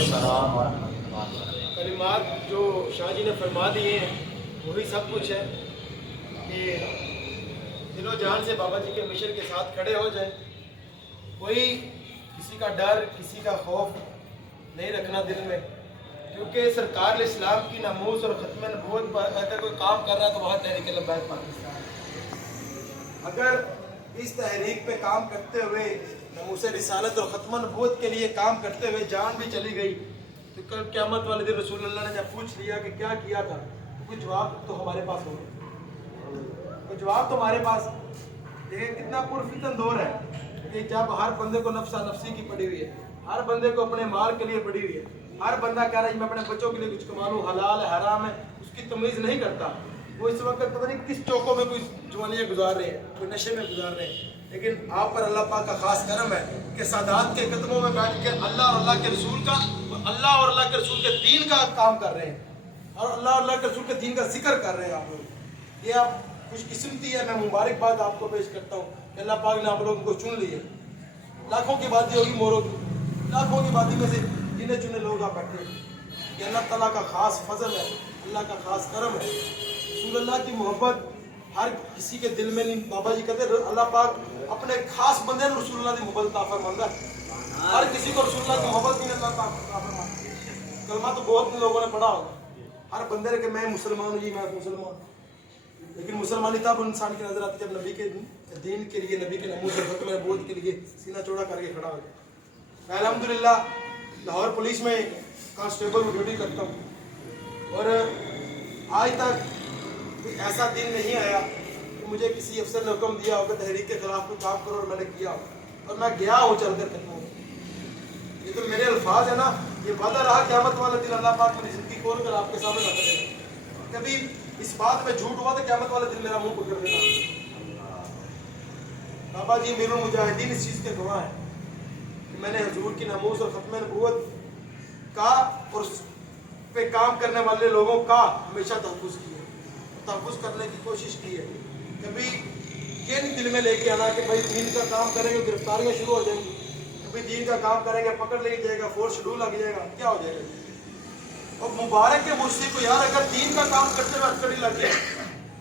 السلام ورحمۃ اللہ وبرکاتہ۔ کلمات جو شاہ جی نے فرما دیے ہیں وہی سب کچھ ہے کہ دل و جان سے بابا جی کے مشن کے ساتھ کھڑے ہو جائیں، کوئی کسی کا ڈر کسی کا خوف نہیں رکھنا دل میں، کیونکہ سرکار اسلام کی ناموس اور ختم نبوت پر اگر کوئی کام کر رہا ہے تو وہاں تحریک لبیک پاکستان ہے۔ اگر اس تحریک پہ کام کرتے ہوئے ناموس رسالت اور ختم نبوت کے لیے کام کرتے ہوئے جان بھی چلی گئی تو کل قیامت والے دن رسول اللہ نے جب پوچھ لیا کہ کیا کیا تھا تو کوئی جواب تو ہمارے پاس ہوگا، کوئی جواب تو ہمارے پاس۔ دیکھیں کتنا پرفتن دور ہے کہ جب ہر بندے کو نفسا نفسی کی پڑی ہوئی ہے، ہر بندے کو اپنے مال کے لیے پڑی ہوئی ہے، ہر بندہ کہہ رہا ہے میں اپنے بچوں کے لیے کچھ کما لوں، حلال ہے حرام ہے اس کی تمیز نہیں کرتا۔ وہ اس وقت پتہ نہیں کس چوکوں میں کوئی جوانیاں گزار رہے ہیں، کوئی نشے میں گزار رہے ہیں، لیکن آپ پر اللہ پاک کا خاص کرم ہے کہ سادات کے قدموں میں بیٹھ کے اللہ اور اللہ کے رسول کا اللہ اور اللہ کے رسول کے دین کا کام کر رہے ہیں اور اللہ اور اللہ کے رسول کے دین کا ذکر کر رہے ہیں۔ آپ لوگ یہ آپ خوش قسمتی ہے، میں مبارکباد آپ کو پیش کرتا ہوں کہ اللہ پاک نے آپ لوگوں کو چن لیے۔ لاکھوں کی باتیں ہوگی موروں کی، لاکھوں کی باتیں میں سے گنے چنے لوگ آپ بیٹھے ہیں، یہ اللہ تعالیٰ کا خاص فضل ہے، اللہ کا خاص کرم ہے۔ رسول اللہ کی محبت ہر کسی کے دل میں نہیں، بابا جی کہتے ہیں اللہ پاک اپنے خاص بندے نے رسول اللہ کی محبت عطا فرماتا ہے، ہر کسی کو رسول اللہ کی محبت نہیں عطا فرماتا۔ کلمہ تو بہت لوگوں نے پڑھا ہوگا، ہر بندے نے کہ میں مسلمان ہوں، جی میں مسلمان، لیکن مسلمانی تب انسان کی نظر آتی ہے جب نبی کے دین کے لیے، نبی کے ناموس اور ختم نبوت کے لیے سینہ چوڑا کر کے کھڑا ہو جائے۔ میں الحمدللہ لاہور پولیس میں کانسٹیبل میں ڈیوٹی کرتا ہوں اور آج تک کوئی ایسا دن نہیں آیا کہ مجھے کسی افسر نے حکم دیا ہو کہ تحریک کے خلاف کوئی کام کرو اور میں نے کیا ہو اور میں گیا ہوں چل کر کرتا ہوں۔ یہ تو میرے الفاظ ہے نا، یہ وعدہ رہا قیامت والا دن اللہ پاک میری زندگی کھول کر آپ کے سامنے رکھ دے گا۔ کبھی اس بات میں جھوٹ ہوا تو قیامت والے دن میرا منہ پکڑ دینا۔ بابا جی میر المجاہدین اس چیز کے گواہ ہیں کہ میں نے حضور کی ناموس اور ختم نبوت کا اور اس پہ کام کرنے والے لوگوں کا ہمیشہ تحفظ کیا، تحفظ کرنے کی کوشش کی ہے۔ کبھی یہ نہیں دل میں لے کے آنا کہ بھائی دین کا کام کریں گے گرفتاریاں شروع ہو جائیں گی، کبھی دین کا کام کریں گے پکڑ لے جائے گا، فورس شیڈول لگ جائے گا، کیا ہو جائے گا۔ اور مبارک ہے مجھ سے کو یار اگر دین کا کام کرتے ہوئے ہتھکڑی لگ جائے،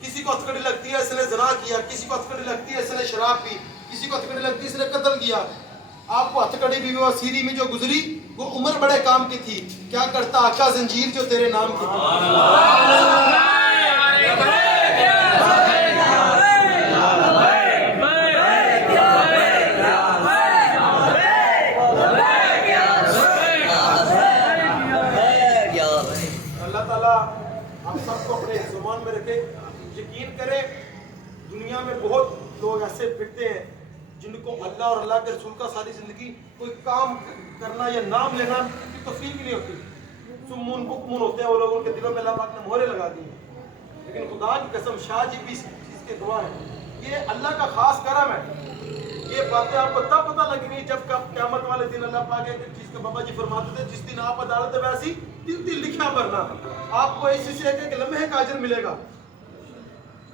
کسی کو ہتھکڑی لگتی ہے اس نے زنا کیا، کسی کو ہتھکڑی لگتی ہے اس نے شراب پی، کسی کو ہتھکڑی لگتی ہے اس نے قتل کیا، آپ کو ہتھکڑی بھی وہ سیدھی میں جو گزری وہ عمر بڑے کام کی تھی، کیا کرتا آقا زنجیر جو تیرے نام کی تھی۔ اللہ تعالیٰ آپ سب کو اپنے زبان میں رکھے۔ یقین کریں دنیا میں بہت لوگ ایسے پھرتے ہیں جن کو اللہ اور اللہ کے رسول کا ساری زندگی کوئی کام کرنا یا نام لینا کی توفیق نہیں ہوتی، سمون بکمون ہوتے ہیں وہ لوگ، ان کے دلوں میں اللہ پاک نے مہرے لگا دی ہیں۔ لیکن خدا کی قسم شاہ جی بھی اس چیز کے گواہ ہیں، یہ اللہ کا خاص کرم ہے۔ یہ باتیں آپ کو تب پتہ لگنی جب قیامت والے دن اللہ پاک ہے کہ چیز کا بابا جی فرماتے تھے جس دن آپ عدالت میں ایسی دل دل لکھا بھرنا، آپ کو اسی سے ایک لمحے کا اجر ملے گا۔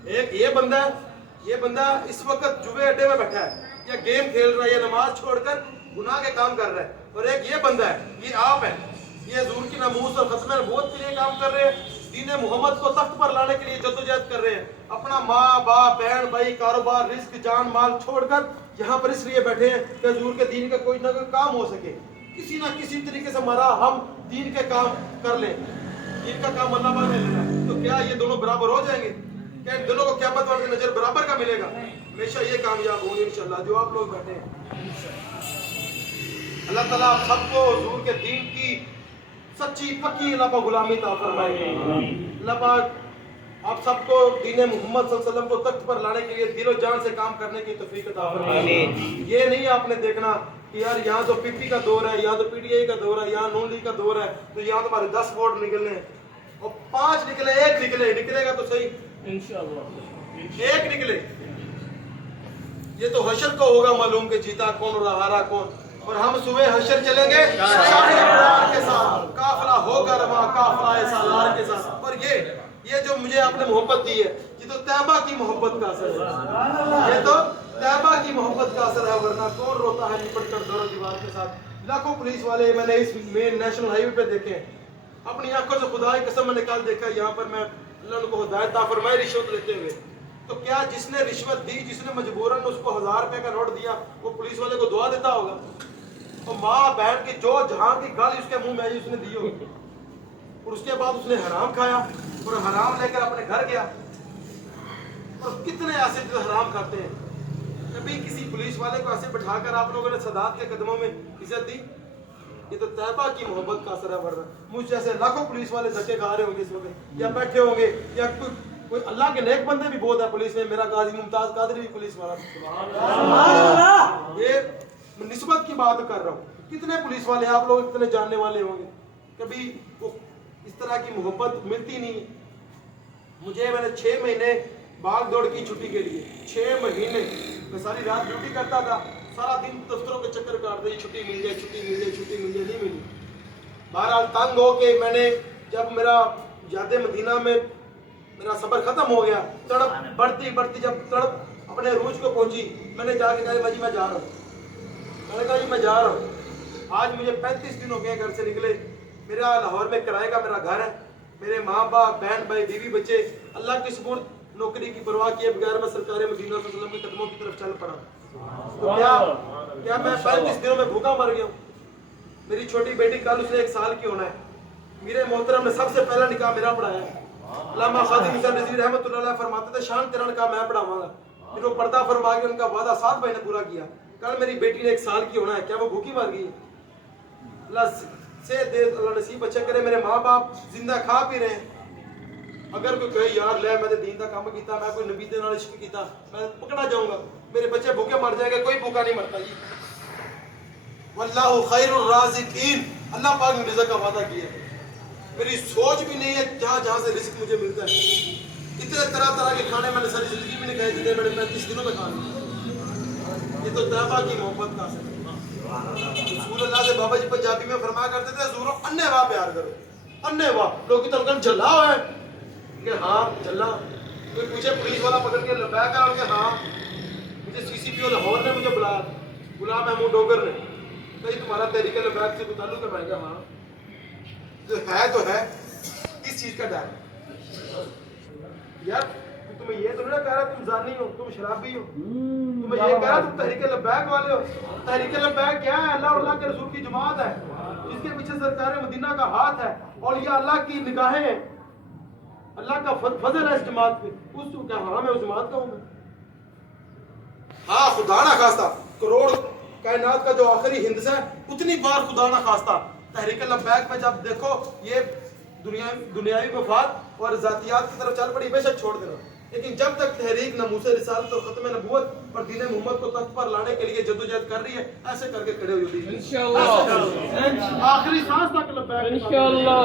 ایک یہ بندہ اس وقت جوئے اڈے میں بیٹھا ہے یا گیم کھیل رہا ہے یا نماز چھوڑ کر گناہ کے کام کر رہا ہے، اور ایک یہ بندہ ہے، یہ آپ ہے، یہ حضور کی ناموس اور ختم نبوت کے لیے کام کر رہے ہیں، دین محمد کو تخت پر لانے کے لیے جدوجہد کر رہے ہیں، اپنا ماں باپ بہن بھائی کاروبار رزق جان مال چھوڑ کر یہاں پر اس لیے بیٹھے ہیں کہ حضور کے دین کا کوئی نہ کوئی کام ہو سکے، کسی نہ کسی طریقے سے ہمارا ہم دین کے کام کر لیں، دین کا کام اللہ پاک نے لینا ہے۔ تو کیا یہ دونوں برابر ہو جائیں گے؟ کیا ان دونوں کو قیامت والے نظر برابر کا ملے گا؟ ہمیشہ یہ کامیاب ہوں گے انشاءاللہ جو آپ لوگ بیٹھے ہیں۔ اللہ تعالیٰ آپ سب کو حضور کے دین کی سچی پکی اللہ پاک غلامی عطا فرمائے گی۔ اللہ پاک آپ سب کو دین محمد صلی اللہ علیہ وسلم کو تخت پر لانے کے لیے دل و جان سے کام کرنے کی توفیق عطا فرمائے۔ یہ نہیں آپ نے دیکھنا کہ یار یہاں تو پی پی کا دور ہے، یہاں تو پی ٹی آئی کا دور ہے، یہاں نون لیگ کا دور ہے، تو یہاں تمہارے 10 ووٹ نکلنے ہیں اور 5 نکلے، 1 نکلے گا تو صحیح انشاءاللہ، 1 نکلے، یہ تو حشر کو ہوگا معلوم کہ جیتا کون اور ہارا کون، اور ہم صبح حشر چلیں گے شاہی اقرار کے ساتھ، قافلہ ہوگا رواں قافلہ سالار کے ساتھ۔ اور یہ جو مجھے آپ نے محبت دی ہے یہ تو طیبہ کی محبت کا اثر ہے، یہ تو طیبہ کی محبت کا اثر ہے، ورنہ کون روتا ہے لپٹ کر دور و دیوار کے ساتھ۔ लाखों पुलिस वाले मैंने इस मेन नेशनल हाईवे पे देखे हैं, अपनी आंखों से खुदा की कसम मैंने कल देखा यहाँ पर, मैं अल्लाह को हिदायत ता फरमाए रिश्वत लेते हुए। तो क्या जिसने रिश्वत दी, जिसने मजबूरन उसको 1000 रुपए का नोट दिया, वो पुलिस वाले को दुआ देता होगा? तो माँ बहन की जो जहाँ की गाली उसके मुंह में आई उसने दी होगी, और उसके बाद उसने हराम खाया और हराम लेकर अपने घर गया। और कितने ऐसे जो हराम खाते हैं, कभी किसी पुलिस वाले को ऐसे बिठाकर आप लोगों ने सदात के कदमों में इज्जत दी? ये तो तैबा की मोहब्बत का असर है। वरना मुझ जैसे लाखों पुलिस वाले धक्के खा रहे होंगे इस वक्त, या बैठे होंगे, या कोई अल्लाह के नेक बंदे भी बहुत है पुलिस में। मेरा गाजी मुमताज कादरी भी पुलिस वाला, ये निस्बत की बात कर रहा हूँ। कितने पुलिस वाले आप लोग इतने जानने वाले होंगे, कभी वो इस तरह की मोहब्बत मिलती नहीं। मुझे मैंने 6 महीने भाग दौड़ की छुट्टी के लिए, 6 महीने मैं सारी रात ड्यूटी करता था, सारा दिन दफ्तरों के चक्कर काट रही, छुट्टी मिल जाए, छुट्टी मिल जाए, छुट्टी मिल जाए, नहीं मिली। बहरहाल तंग हो के मैंने, जब मेरा याद मदीना में मेरा सफर खत्म हो गया, तड़प बढ़ती बढ़ती जब तड़प अपने रूज को पहुंची, मैंने जाके कहा जी मैं जा रहा हूँ, मैंने कहा जी मैं जा रहा हूँ। आज मुझे 35 दिन हो गए घर से निकले। मेरा लाहौर में किराए का मेरा घर है, मेरे माँ बाप बहन भाई बीवी बच्चे, अल्लाह की सुपुर्द नौकरी की परवाह किए बगैर मैं सरकार मदीना वसल्लम के कदमों की तरफ चल पड़ा। तो क्या मैं 35 दिनों में भूखा मर गया हूँ? मेरी छोटी बेटी कल उसने 1 साल की होना है। मेरे मोहतरम ने सबसे पहला निकाह मेरा पढ़ाया है। अल्लामा खादिम हुसैन रज़वी रहमतुल्लाह अलैह फरमाते थे शान तेरा निकाह मैं पढ़ाऊंगा। फिर वो पर्दा फरमा के उनका वादा 7 महीने पूरा किया। कल मेरी बेटी ने 1 साल की होना है, क्या वो भूखी मर गई? अल्लाह से दे, अल्लाह नसीब अच्छा करे। मेरे माँ बाप जिंदा खा पी रहे हैं। अगर कोई कहे यार ले मैं दीन का काम किया, मैं कोई नबी दे नाल इश्क किया, मैं पकड़ा जाऊंगा, मेरे बच्चे भूखे मर जाएंगे, कोई भूखा नहीं मरता जी। वल्लाहु खैरुर राज़िकीन, अल्लाह पाक ने रिज़्क़ का वादा किया। मेरी सोच भी नहीं है जहाँ जहाँ से रिज़्क़ मुझे मिलता है। इतने तरह तरह के खाने मैंने सारी जिंदगी में नहीं खाए जितने मैंने 35 दिनों में खाने। ये तो तैबा की मोहब्बत का असर है। रसूल अल्लाह से बाबा जी पंजाबी में फरमाया करते थे ज़रूर अन्ने वाह प्यार करो, अन्ने वाह। लोग की तरफ जला हुआ है कि हाँ चलना। कोई पूछे पुलिस वाला पकड़ के लबैक कर उनके, हाँ मुझे CCPO लाहौर ने मुझे बुलाया, गुलाम महमूद डोगर ने, कहीं तुम्हारा तहरीक लबैक से कोई ताल्लुक है? मैं कहा हाँ। जो है तो है, किस चीज का डर यार? तुम्हें ये तो नहीं कह रहा तुम जानी हो, तुम शराबी हो, तुम्हें ये कह रहा तुम तहरीक लबैक वाले हो। तहरीक लबैक क्या है? अल्लाह और अल्लाह के रसूल की जमात है, जिसके पीछे सरकार मदीना का हाथ है, और ये अल्लाह की निगाहें, अल्लाह का फजल है इस जमात पे। उस क्या हाँ मैं उस जमात का हूँ। हाँ खुदा ना खास्ता करोड़ कायनात का जो आखिरी हिंद है उतनी बार खुदा ना खास्ता तहरीक लबैक में जब देखो ये दुनियावी मफाद और जातियात की तरफ चल पड़ी, बेशक छोड़ देना। लेकिन जब तक तहरीक नमूसे रिसालत और खत्म नबूवत और दीन मोहम्मद को तख्त पर लाने के लिए जद्दोजहद कर रही है, ऐसे करके खड़े हो जाइए इंशाअल्लाह। आखिरी सांस तक लबैक इंशाअल्लाह।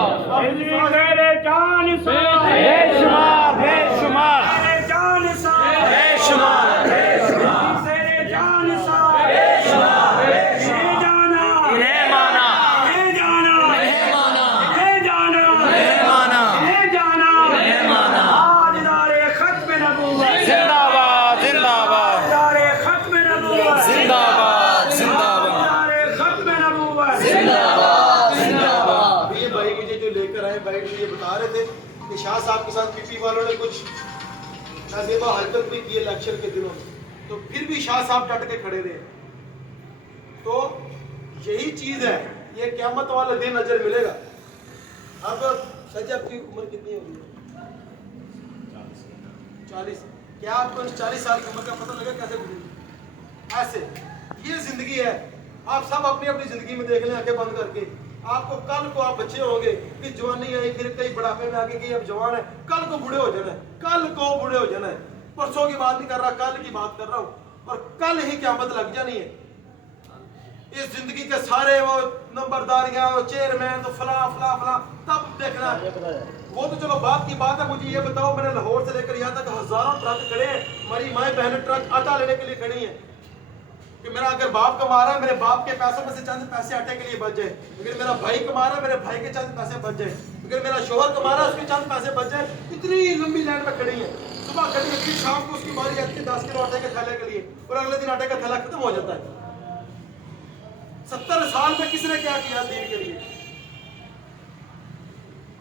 मेरे जान सा बेशुमार बेशुमार, मेरे जान सा बेशुमार बेशुमार, मेरे जान सा बेशुमार बेशुमार, जाना इन्हें माना, इन्हें जाना इन्हें माना, इन्हें जाना इन्हें माना, इन्हें जाना इन्हें माना। आज नारे खत्म नबूवत जिंदाबाद जिंदाबाद, नारे खत्म नबूवत जिंदाबाद जिंदाबाद, नारे खत्म नबूवत जिंदाबाद जिंदाबाद। ये भाई मुझे जो लेकर आए भाई मुझे बता रहे थे कि शाह साहब के साथ पीपी वालों ने कुछ नाज़ेबा हरकत भी की इलेक्शन के दिनों में, तो फिर भी शाह साहब डट के खड़े रहे। तो यही चीज है, ये क़यामत वाला दिन नजर मिलेगा। अब सच आपकी उम्र कितनी होगी? 40। क्या आपको 40 साल की उम्र का पता लगा कैसे गुजरी? ऐसे ये जिंदगी है। आप सब अपनी अपनी जिंदगी में देख लें आंखें बंद करके। आपको कल को आप बच्चे होंगे, फिर जवानी आई, फिर कई बुढ़ापे में आगे कि अब जवान है, कल को बूढ़े हो जाना है, कल को बूढ़े हो जाना है। परसों की बात नहीं कर रहा, कल की बात कर रहा हूँ, और कल ही क़यामत लग जानी है। इस जिंदगी के सारे वो नंबरदारियां, वो चेयरमैन, तो फला फला फला तब देखना है। वो तो चलो बात की बात है। मुझे ये बताओ, मैंने लाहौर से लेकर यहाँ तक हजारों ट्रक खड़े हैं, हमारी माएँ बहनें ट्रक आटा लेने के लिए खड़ी हैं कि मेरा अगर बाप कमा रहा है, मेरे बाप के पैसों में से चंद पैसे आटे के लिए बच जाए। अगर मेरा भाई कमा रहा है, मेरे भाई के चंद पैसे बच जाए। अगर मेरा शोहर कमा रहा है, उसके चंद पैसे बच जाए। इतनी लंबी लाइन में खड़ी है। सुबह खड़ी है, शाम को उसकी बारी आती है 10 किलो आटे के थैले के लिए, और अगले दिन आटे का थैला खत्म हो जाता है। 70 साल में किसने क्या किया दीन के लिए?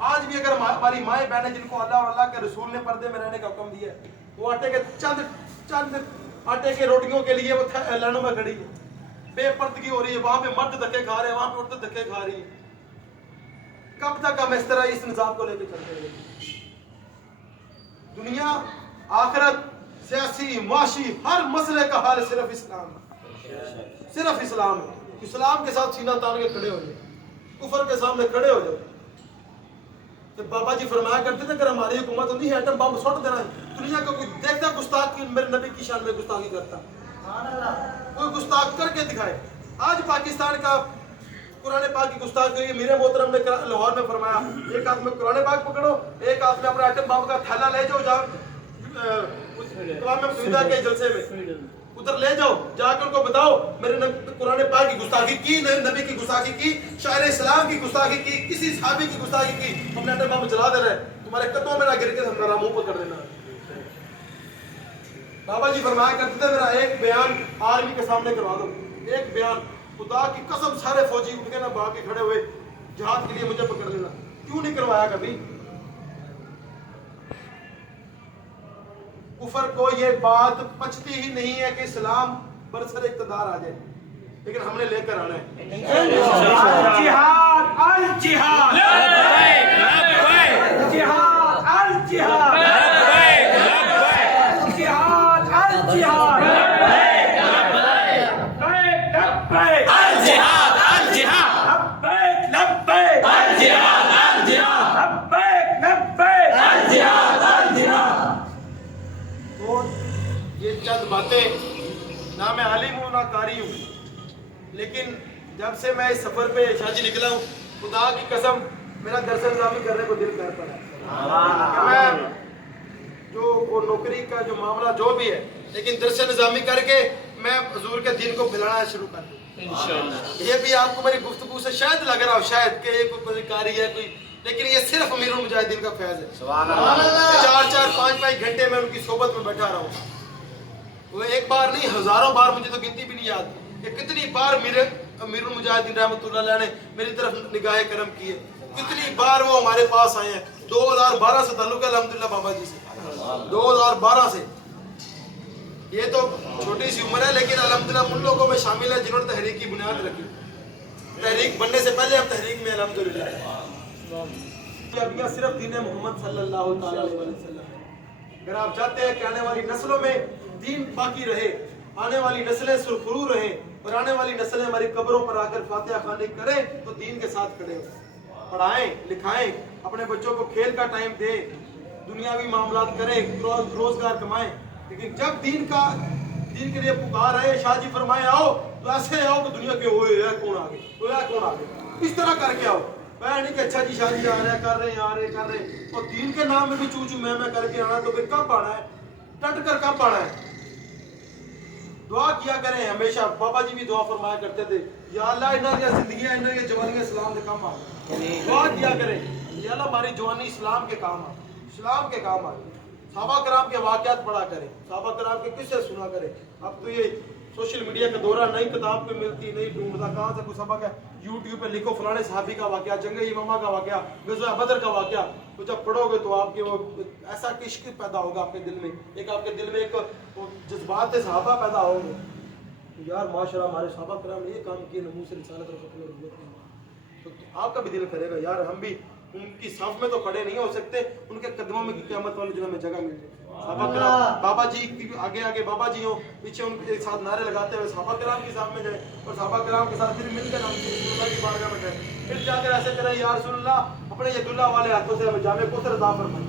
आज भी अगर हमारी माएँ बहनें जिनको अल्लाह और अल्लाह के रसूल ने पर्दे में रहने का हुक्म दिया है, वो आटे के चंद आटे के रोटियों के लिए वो लाइनों में खड़ी है, बेपर्दगी हो रही है, वहां पे मर्द धक्के खा रहे हैं, वहां पे औरतें धक्के खा रही है। कब तक हम इस तरह इस निजाम को लेकर चलते रहेंगे? दुनिया, आखिरत, सियासी, मुआशी, हर मसले का हल सिर्फ इस्लाम है, सिर्फ इस्लाम है। इस्लाम के साथ सीना तान के खड़े हो जाए, कुफर के सामने खड़े हो जाओ। तो बाबा जी फरमाया करते थे, अगर हमारी हुकूमत होती है एटम बम सुट देना, दुनिया का कोई देखता गुस्ताख की मेरे नबी की शान में गुस्ताखी करता, कोई गुस्ताख करके दिखाए। आज पाकिस्तान का कुरान पाक की गुस्ताखी हुई। मेरे मोहतरम ने लाहौर में फरमाया, एक हाथ में कुरान पाक पकड़ो, एक हाथ में अपना एटम बम का थैला ले जाओ, सुविधा के जलसे में उधर ले जाओ, जाकर उनको बताओ मेरे कुरान पाक की गुस्ताखी की, नबी की गुस्ताखी की, शायर इस्लाम की गुस्ताखी की, किसी सहाबी की गुस्ताखी की, अपने एटम बम चला दे रहे, तुम्हारे कदमों में ना गिर के हमारा मुंह पर कर देना। बाबा जी फरमाया करते थे, मेरा एक बयान आर्मी के सामने करवा दो, एक बयान, खुदा की कसम सारे फौजी उठ के ना भाग के खड़े हुए, जहाद के लिए मुझे पकड़ लेना। क्यों नहीं करवाया कभी? कुफर को ये बात पचती ही नहीं है कि इस्लाम बरसर इक़्तिदार आ जाए, लेकिन हमने लेकर आना है। जिहाद अल जिहाद, जिहाद अल जिहाद, जिहाद अल जिहाद, बातें ना मैं आलिम हूँ ना कारी हूँ, लेकिन जब से मैं इस सफर पे शादी निकला हूँ, खुदा की कसम मेरा दरअसल निज़ामी करने को दिल कर पड़ा। मैं जो वो नौकरी का जो मामला जो भी है, लेकिन दरअसल निज़ामी करके मैं हुजूर के दीन को फैलाना शुरू कर दूँ। ये भी आपको मेरी गुफ्तगू से शायद लग रहा हो शायद कि ये कोई कारी है कोई, लेकिन ये सिर्फ अमीरुल मुजाहिदीन का फैज़ है। 4-4, 5-5 घंटे मैं उनकी सोबत में बैठा रहा हूँ। वो एक बार नहीं, हजारों बार, मुझे तो गिनती भी नहीं याद कि कितनी बार मेरे अमीरुल मुजाहिदीन रहमतुल्लाह अलैह ने मेरी तरफ निगाह करम की है, कितनी बार वो हमारे पास आए हैं। 2012 से ताल्लुक है अल्हम्दुलिल्लाह बाबा जी से, 2012 से। ये तो छोटी सी उम्र है, लेकिन अल्हम्दुलिल्लाह उन लोगों में शामिल है जिन्होंने तहरीक की बुनियाद रखी। तहरीक बनने से पहले हम तहरीक में अल्हम्दुलिल्लाह सिर्फ दीन मोहम्मद सल्लल्लाहु अलैहि वसल्लम। अगर आप चाहते हैं कि आने वाली नस्लों में दीन बाकी रहे, आने वाली नस्लें सुरखरू रहे और आने वाली नस्लें हमारी कब्रों पर आकर फातिहा खानी करें, तो दीन के साथ खड़े हो, पढ़ाएं लिखाएं, अपने बच्चों को खेल का टाइम दें, दुनियावी मामलात करें, रोजगार कमाएं। लेकिन जब दीन के लिए पुकार है, शाह जी फरमाए आओ, तो ऐसे आओ कि दुनिया के ओए कौन आ गए, ओए कौन आ गए, इस तरह करके आओ। मैं नहीं कि अच्छा जी शाह जी आ रहे हैं, कर रहे हैं, आ रहे कर रहे हैं, और दीन के नाम में भी चू चू मैं करके आना, तो फिर कब आना है? डट कर कब आना है? दुआ किया करें हमेशा। बाबा जी भी दुआ फरमाया करते थे, या अल्लाह इन्होंने जिंदगियां इन्होंने जवानियां इस्लाम के काम आ, दुआ किया करें या अल्लाह हमारी जवानी इस्लाम के काम आ, इस्लाम के काम आ। सहाबा कराम के वाक़यात पढ़ा करें, सहाबा कराम के किस्से सुना करें। अब तो ये सोशल मीडिया का दौरा, नई किताब पे मिलती नहीं ढूंढता, कहाँ से कुछ सबक है, यूट्यूब पे लिखो फलाने सहाबी का वाक़या, जंग यमामा का वाक़या, ग़ज़वा बदर का वाक़या, तो जब पढ़ोगे तो आपके वो ऐसा इश्क पैदा होगा आपके दिल में, एक आपके दिल में एक जज्बात सहाबा पैदा होंगे। तो यार माशाल्लाह हमारे सहाबा कराम ने ये काम किए, नमूस रिसालत और खत्म नबूवत में, तो आपका भी दिल करेगा यार हम भी उनकी साफ में तो खड़े नहीं हो सकते, उनके कदमों में क़यामत वाले दिन में जगह मिल जाए। सहाबा कराम बाबा जी की आगे आगे बाबा जी हो, पीछे उनके साथ नारे लगाते हुए सहाबा कराम की साथ में जाए, और सहाबा कराम के साथ फिर मिलकर हम रसूलुल्लाह की बारगाह में जाए, फिर जाकर ऐसे करें या रसूलुल्लाह अपने यदुल्लाह वाले हाथों से हमें जामे कोसर अता फरमाएं।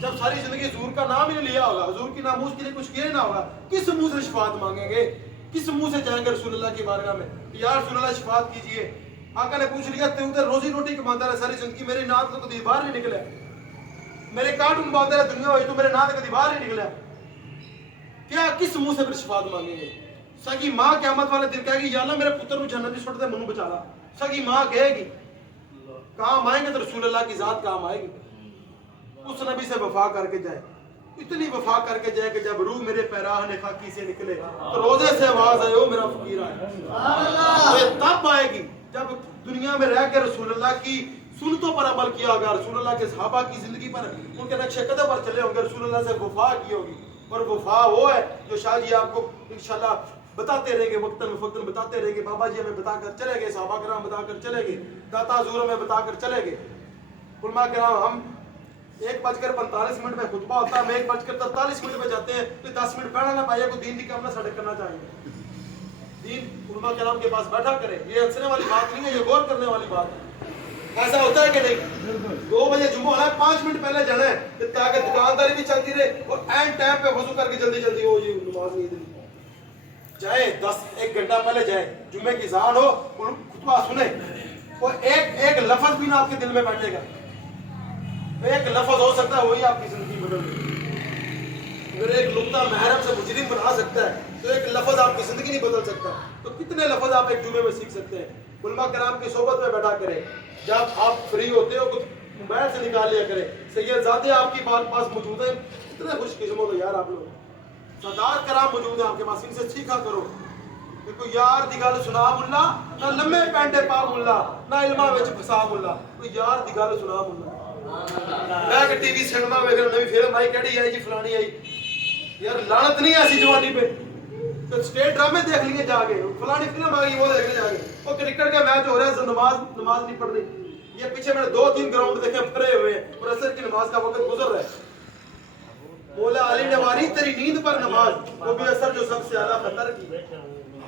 जब सारी जिंदगी हुजूर का नाम ही नहीं लिया होगा, हुजूर की नामूस के लिए कुछ किया ना होगा, किस मुंह से शफाअत मांगेंगे, किस मुंह से जाएंगे रसूलुल्लाह की बारगाह में, या रसूलुल्लाह शफाअत कीजिए। आका ने पूछ लिया, तू उधर रोजी रोटी कमाता रहा सारी जिंदगी, मेरी नात तो कभी बाहर नहीं निकला, मेरे कार्टून बांधता रहा दुनिया हुई, तो मेरे नात कभी बाहर नहीं निकला, क्या किस मुंह से फिर शफाअत मांगेंगे? सगी माँ क़यामत वाले दिन कहेगी, या अल्लाह मेरे पुत्र को जन्नत में छोड़ दे, मुन्नू बचा ला। सगी माँ कहेगी, काम आएंगे तो रसूलुल्लाह की जात काम आएगी, उस नबी से वफा करके जाए। اتنی وفا کر کے جائے کہ جب روح میرے پیراہ نے خاکی سے نکلے تو روزے سے آواز آئے او میرا فقیر آئے. یہ تب آئے گی جب دنیا میں رہ کے رسول اللہ کی سنتوں پر عمل کیا ہوگا, رسول اللہ کے صحابہ کی زندگی پر ان کے نقش قدم پر چلے ہوں گے, رسول اللہ سے وفا کی ہوگی. اور وفا وہ ہے جو شاہ جی آپ کو انشاءاللہ بتاتے رہیں گے, وقتاً فوقتاً بتاتے رہیں گے. بابا جی ہمیں بتا کر چلے گئے, صحابہ کرام بتا کر چلے گئے, داتا حضور ہمیں بتا کر چلے گئے. علماء کرام ہم 1:45 میں خطبہ ہوتا ہے, ہم 1:43 پہ جاتے ہیں تو 10 منٹ بیٹھنا نہ پائے, کوئی دین کی کام نہ سڑک کرنا چاہیے. دین علماء کرام کے پاس بیٹھا کرے, یہ ہنسنے والی بات نہیں ہے, یہ غور کرنے والی بات ہے. ایسا ہوتا ہے کہ نہیں؟ 2 بجے جمعہ ہونا ہے, 5 منٹ پہلے جانا ہے تاکہ دکانداری بھی چلتی رہے اور این ٹائم پہ وضو کر کے جلدی جلدی ہو جی نماز نہیں دینی جائے. 1 گھنٹہ پہلے جائے, جمعے کی اذان ہو, خطبہ سنیں اور ایک لفظ بھی نہ آپ کے دل میں بیٹھے گا. ایک لفظ ہو سکتا ہے وہی آپ کی زندگی بدل دے. اگر ایک نقطہ محرم سے مجرم بنا سکتا ہے تو ایک لفظ آپ کی زندگی نہیں بدل سکتا. تو کتنے لفظ آپ ایک جمعے میں سیکھ سکتے ہیں. علماء کرام کی صحبت میں بیٹھا کریں, جب آپ فری ہوتے ہو کچھ موبائل سے نکال لیا کریں. سید زادے آپ کی پاس موجود ہیں, کتنے خوش قسمت ہو یار آپ لوگ. سردار کرام موجود ہیں آپ کے پاس, ان سے سیکھا کرو. کوئی یار دی گل سنا ملا, نہ لمے پینڈے پا ملا, نہ علماء وچ پھسا ملا. کوئی یار دی گل سنا ملا. میں کہ ٹی وی سینما ویکھنا نوی فلم آئی کیڑی آئی جی فلانی آئی, یار لعنت نہیں ایسی جوانی پہ. تو اسٹیٹ ڈرامے دیکھ لیے جا کے, فلانی فلم آ گئی وہ دیکھنے جا کے, وہ کرکٹ کا میچ ہو رہا ہے نماز نہیں پڑھ رہی. یہ پیچھے میں نے 2-3 گراؤنڈ دیکھے بھرے ہوئے ہیں اور عصر کی نماز کا وقت گزر رہا ہے. مولا علی نے واری تیری نیند پر نماز, وہ بھی اثر جو سب سے اعلیٰ خطر کی.